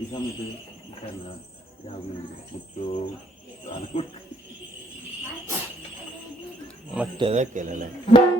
이상해도 괜찮아. 야구는 그쪽 안 올까? 맞다, 나 깨라.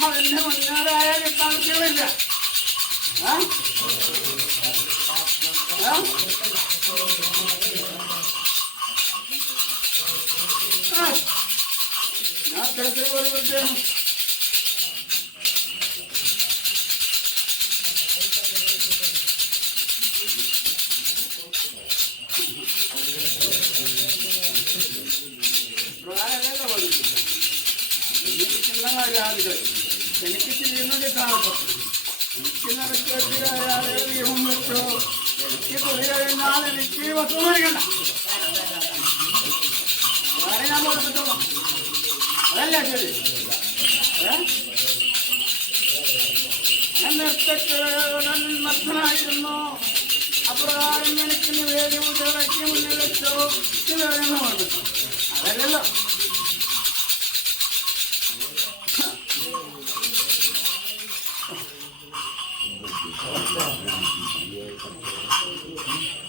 അവന്റെ മുന്നേറായ കിട്ടാൻസികളില്ല ഞാൻ കിടത്തിൽ പോലെ പ്രത്യേകം എനിക്കുള്ള എനിക്ക് ചെയ്യുന്നത് കാണപ്പെട്ടു എനിക്ക് നടക്കിയാലേ നിയമം വെച്ചോ എനിക്ക് കുറി കഴിഞ്ഞാൽ എനിക്ക് വസ്തു നൽകണ്ട വേറെ ഞാൻ കൊടുത്തിട്ടുള്ളൂ അതല്ല ശരി. മത്തനായിരുന്നു അപ്രകാരം എനിക്ക് നിവേദ്യം മുന്നിൽ വെച്ചോ അതല്ലല്ലോ. Thank you.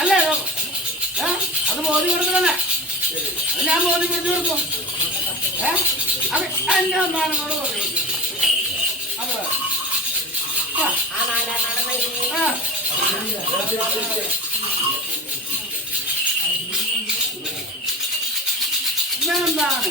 അല്ലേ? അത് ബോധി കൊടുക്കണല്ലേ? അത് ഞാൻ ബോധ്യപ്പെടുത്തി കൊടുക്കും. ഏ? അത് എന്റെ അമ്മാനോട് പറയും. അതെ എന്താണ്